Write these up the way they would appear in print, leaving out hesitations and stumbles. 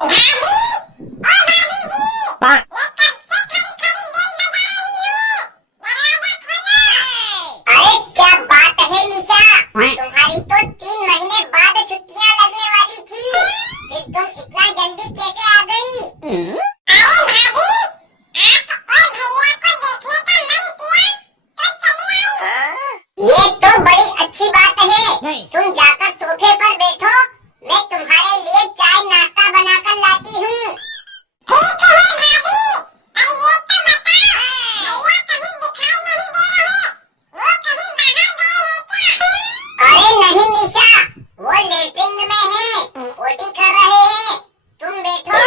अरे क्या बात है निशा, तुम्हारी तो 3 महीने बाद छुट्टियां लगने वाली थी, फिर तुम इतना जल्दी कैसे आ गई? अरे भाभी, आप और भैया को देखने का मन किया तो चली आई। ये तो बड़ी अच्छी बात है। तुम जाकर सोफे पर बैठो, मैं तुम्हारे लिए चाय नाश्ता बनाकर लाती हूँ। ठीक है भाभी, पर ये तो बता, भैया कहीं दिखाई नहीं दे रहे, वो कहीं बाहर गए हैं क्या? अरे नहीं निशा, वो लेटरिन में है, पोटी कर रहे हैं। तुम बैठो,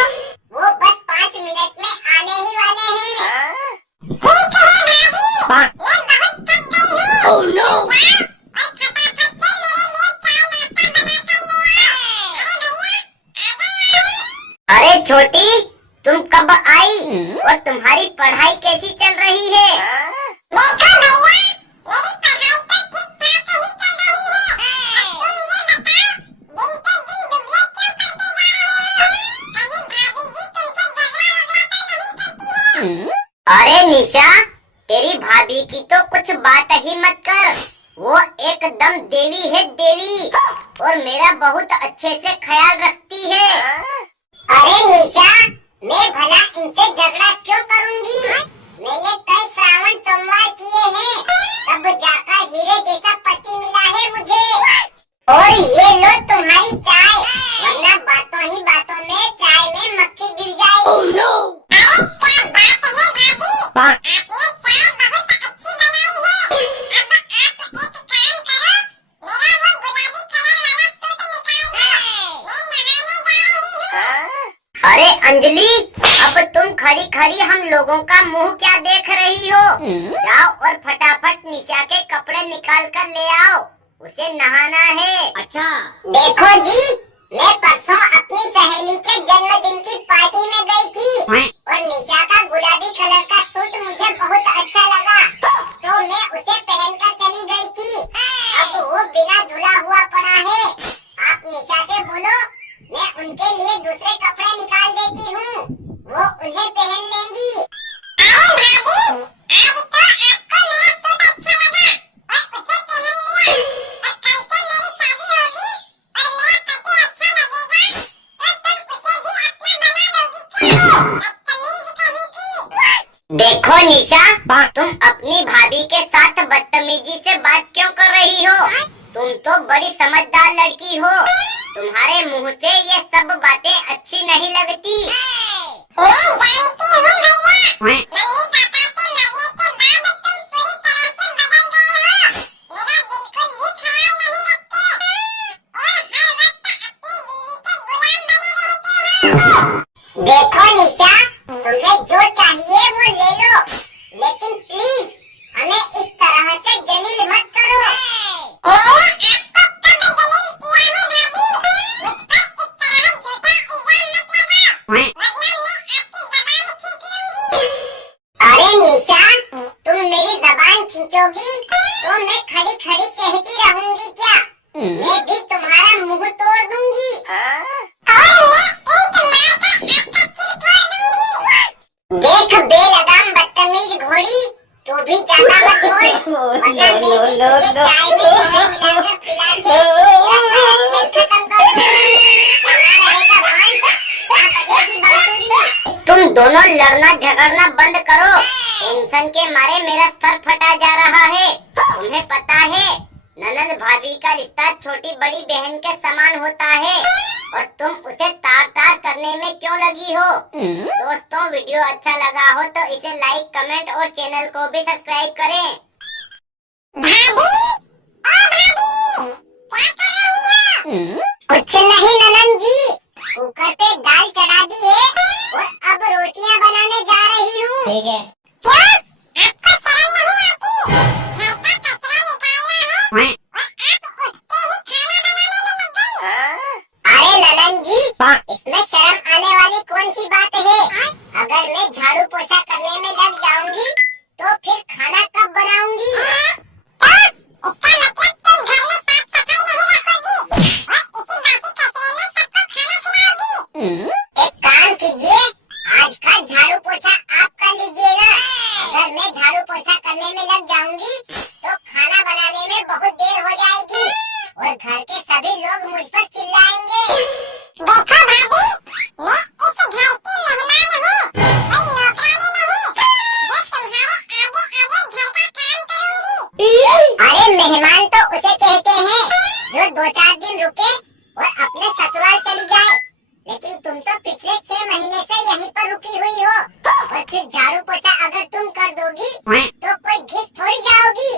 वो बस 5 मिनट में आने ही वाले हैं। ठीक है भाभी, मैं बहुत थक गई हूँ। Oh no! और फटाफट से मेरे लिए चाय नाश्ता बनाकर ले आओ। अरे छोटी, तुम कब आई और तुम्हारी पढ़ाई कैसी चल रही है? देखो भैया, मेरी पढ़ाई तो ठीक ठाक ही चल रही है। अब तुम ये बताओ, दिन पे दिन दुबले क्यों पड़ते जा रहे हो? कहीं भाभी जी तुमसे झगड़ा वगड़ा तो नहीं करती है? अरे निशा, तेरी भाभी की तो कुछ बात ही मत कर। वो एकदम देवी है, देवी, और मेरा बहुत अच्छे से ख्याल रखती है। अरे निशा, मैं भला इनसे झगड़ा क्यों करूंगी? मैंने कई श्रावण सोमवार किए हैं, तब जाकर हीरे जैसा पति मिला है मुझे। और ये लो तुम्हारी चाय, वरना बातों ही बातों में चाय में मक्खी गिर जाएगी। Oh no! अरे क्या बात है भाभी, आपने चाय बहुत अच्छी बनाई है। अब आप एक काम करो, मेरा वो गुलाबी कलर वाला सूट निकाल दो, मैं नहाने जा रही हूँ। अरे अंजलि, अब तुम खड़ी खड़ी हम लोगों का मुंह क्या देख रही हो? जाओ और फटाफट निशा के कपड़े निकाल कर ले आओ, उसे नहाना है। अच्छा। देखो जी, मैं परसों अपनी सहेली के जन्मदिन की पार्टी में गई थी और निशा का गुलाबी कलर का सूट मुझे बहुत अच्छा लगा, तो मैं उसे पहनकर चली गई थी। अब वो बिना धुला हुआ पड़ा है। आप निशा से बोलो, मैं उनके लिए दूसरे कपड़े निकाल देती हूँ, वो उन्हें पहन लेंगी। अरे भाभी, आज तो आपको मेरा सूट अच्छा लगा और उसे पहन लिया, और कल से मेरी शादी होगी और मेरा पति अच्छा लगेगा, तो तुम उसे भी अपना बना लोगी क्या? बदतमीज कहीं की। देखो निशा, तुम अपनी भाभी के साथ बदतमीजी से बात क्यों कर रही हो? तुम तो बड़ी समझदार लड़की हो, तुम्हारे मुंह से ये सब बातें अच्छी नहीं लगती। मैं जानती हूँ भैया, मम्मी पापा के मरने के बाद तुम पूरी तरह से बदल गए हो, मेरा बिल्कुल भी ख्याल नहीं रखते और हर वक्त अपनी बीवी के गुलाम बने रहते हो। देखो निशा, तुम्हें जो चाहिए वो ले लो, लेकिन प्लीज हमें इस तरह से जलील मत करो। अरे निशा, तुम मेरी जबान खींचोगी तो मैं खड़ी खड़ी कहती रहूंगी क्या? मैं भी तुम्हारा मुंह तोड़ दूंगी और मैं एक मार का आपका सिर फोड़ दूंगी। देख बेलगाम बदतमीज घोड़ी, तू भी ज्यादा मत बोल, वरना मैं भी तुझे चाय में जहर मिलाकर पिला के तेरा सारा खेल खत्म कर दूंगी। कहाँ रहेगा भांजा, कहाँ बजेगी बांसुरी। तुम दोनों लड़ना झगड़ना बंद करो, टेंशन के मारे मेरा सर फटा जा रहा है। तुम्हें पता है, ननद भाभी का रिश्ता छोटी बड़ी बहन के समान होता है, और तुम उसे तार तार करने में क्यों लगी हो? दोस्तों, वीडियो अच्छा लगा हो तो इसे लाइक, कमेंट और चैनल को भी सब्सक्राइब करें। भाभी, ओ भाभी, क्या कर रही हो? कुछ नहीं ननद जी, कुकर पे दाल चढ़ा दी है और अब रोटियां बनाने जा रही हूँ। ठीक है। क्या? आपको शर्म नहीं आती? घर का कचरा निकालना है और आप उठते ही खाना बनाने में लग गई। अरे ननद जी, इसमें शर्म आने वाली कौन सी बात है? अगर मैं झाड़ू पोछा करने में लग जाऊंगी तो फिर खाना कब बनाऊंगी? क्या? इसका मतलब तुम घर में साफ सफाई नहीं रखोगी और इसी बासी कचरे में सबको खाना वहीं पर रुकी हुई हो, और फिर झाड़ू पोछा अगर तुम कर दोगी तो कोई घिस थोड़ी जाओगी।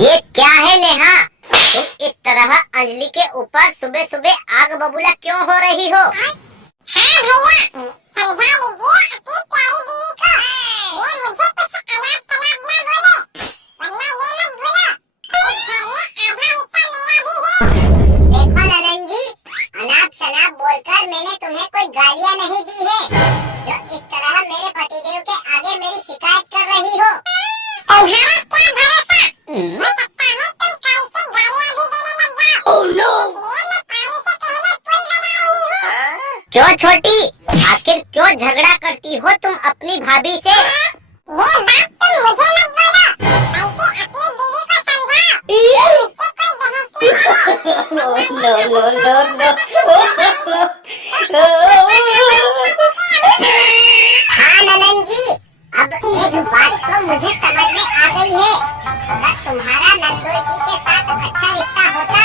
ये क्या है नेहा, तुम इस तरह अंजलि के ऊपर सुबह सुबह आग बबूला क्यों हो रही हो? हाँ भैया, समझा लीजिए अपनी प्यारी दीदी को। ये मुझे कुछ अनाप शनाप ना बोले, वरना ये मत भूलो इस घर में आधा हिस्सा मेरा भी है। देखो ननन जी, अनाप शनाप बोलकर मैंने तुम्हें कोई गालियाँ नहीं दी है, जो इस तरह मेरे पतिदेव के आगे मेरी शिकायत कर रही हो। तुम्हारा क्या भरोसा, हो सकता है तुम कल से गालियाँ भी देने लग जाओ। इसलिए मैं पानी से पहले पुल बना रही हूँ। क्यों छोटी, आखिर क्यों झगड़ा करती हो तुम अपनी भाभी से? ये बात तुम मुझे मत बोलो, बल्कि अपनी दीदी को समझाओ। मुझसे कोई बहस हाँ ननन जी, अब एक बात तो मुझे समझ में आ गई है। अगर तुम्हारा नंदोई जी के साथ अच्छा रिश्ता होता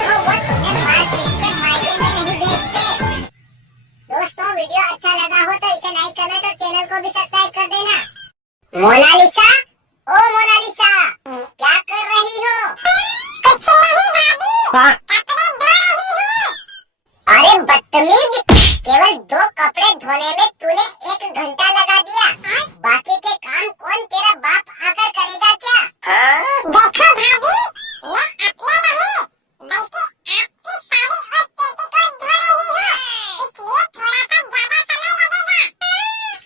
तो वो तुम्हें मार पीट कर मायके में नहीं भेजते। दोस्तों, वीडियो अच्छा लगा हो तो इसे लाइक, कमेंट और चैनल को भी सब्सक्राइब कर देना। मोनालिसा, ओ मोनालिसा, क्या कर रही हो? कुछ नहीं भाभी, कपड़े धो रही हूँ। अरे बदतमीज, केवल 2 कपड़े धोने में तूने 1 घंटा लगा दिया। बाकी के काम कौन तेरा बाप आकर करेगा क्या? देखो भाभी, मैं अपने नहीं बल्कि आपकी साड़ी और पेटीकोट धो रही हूँ, इसलिए थोड़ा सा ज्यादा समय लगेगा।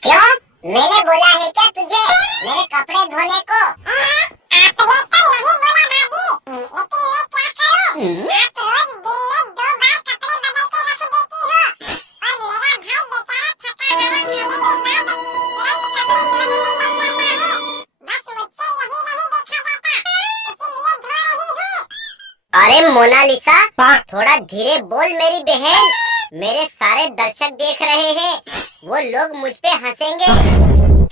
क्यों, मैंने बोला है क्या तुझे मेरे कपड़े धोने को? आपने तो नहीं बोला भाभी, लेकिन मैं क्या करूँ? आप रोज दिन में 2 बार कपड़े बदल के रख देती हो, और मेरा भाई बेचारा थका हारा खाने के बाद तुरंत कपड़े धोने में लग जाता है। बस मुझसे यही नहीं देखा जाता, इसीलिए धो रही हूँ। अरे मोनालिसा, थोड़ा धीरे बोल मेरी बहन, मेरे सारे दर्शक देख रहे हैं, वो लोग मुझ पे हंसेंगे।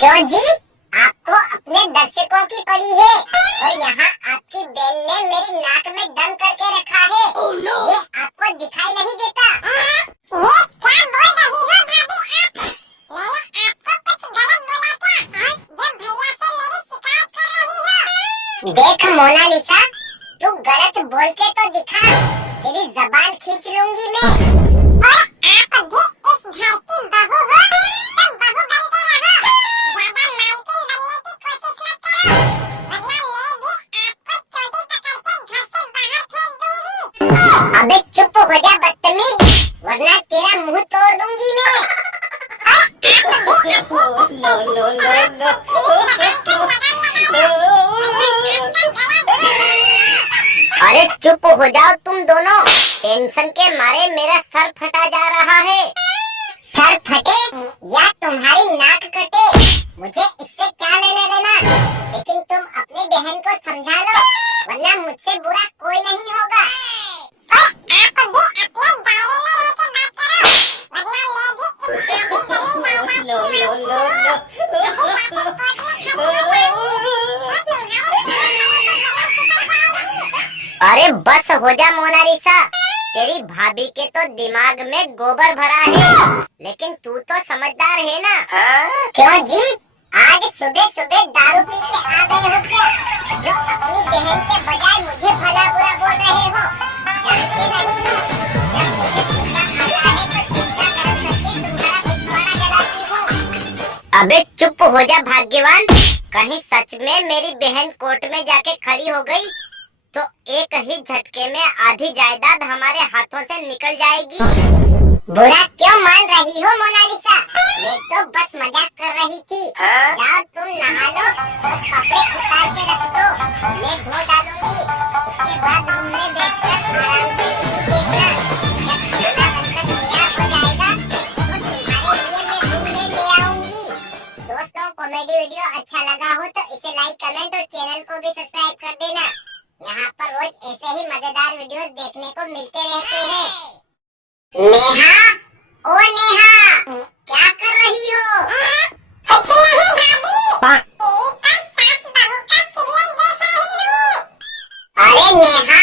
क्यों जी, आपको अपने दर्शकों की पड़ी है, और यहाँ आपकी बहन ने मेरी नाक में दम करके रखा है। ये आपको दिखाई नहीं देता? ये क्या बोल रही हो भाभी आप? मैंने आपको कुछ गलत बोला क्या, जो भैया से मेरी शिकायत कर रही हो? देख मोनालिसा, तू गलत बोल के तो दिखा, तेरी जबान खींच लूंगी मैं। और आप भी इस घर की बहू हो, तो बहू बनके रहो। ज्यादा मालकिन बनने की कोशिश मत करो, वरना मैं भी आपको चोटी पकड़ के घर से बाहर फेंक दूंगी। अबे चुप हो जा बदतमीज, वरना तेरा मुंह तोड़ दूंगी मैं। अरे चुप हो जाओ तुम दोनों, टेंशन के मारे मेरा सर फटा जा रहा है। सर फटे या तुम्हारी नाक कटे, मुझे इससे क्या लेना देना, लेकिन तुम अपनी बहन को समझा लो, वरना मुझसे बुरा कोई नहीं होगा। और आप भी अपने दायरे में रह के बात करो, वरना मैं भी इस आधी जमीन जायदाद की मालकिन हूँ। मुझे जाके कोर्ट में खड़ी हो जाऊंगी, और तुम्हारे जीवन भर के जन्म सुधर जाएंगी। अरे बस हो जा मोनालिसा, तेरी भाभी के तो दिमाग में गोबर भरा है, लेकिन तू तो समझदार है ना? क्यों जी, आज सुबह सुबह दारू पी के आ गए हो क्या, जो अपनी बहन के बजाय मुझे भला बुरा बोल रहे हो? जानते नहीं हो, जब मुझे गुस्सा आता है तो चिंता कर करके तुम्हारा पिछवाड़ा जलाती हूँ। अबे चुप हो जा भाग्यवान, कहीं सच में मेरी बहन कोर्ट में जाके खड़ी हो गई तो एक ही झटके में आधी जायदाद हमारे हाथों से निकल जाएगी। बुरा क्यों मान रही हो मोनालिसा, मैं तो बस मजाक कर रही थी। जाओ तुम नहा लो और कपड़े उतार के रख दो, मैं धो डालूंगी। उसके बाद रूम में बैठकर आराम से टीवी देखना। जब खाना बनकर तैयार हो जाएगा तो तुम्हारे लिए मैं रूम में ले आऊंगी। दोस्तों, कॉमेडी वीडियो अच्छा लगा हो तो इसे लाइक, कमेंट और चैनल को भी सब्सक्राइब कर देना। यहाँ पर रोज ऐसे ही मजेदार वीडियोस देखने को मिलते रहते हैं। नेहा, ओ नेहा, क्या कर रही हो? कुछ नहीं भाभी, टीवी पर सास बहू का सीरियल देख रही हूँ। अरे नेहा,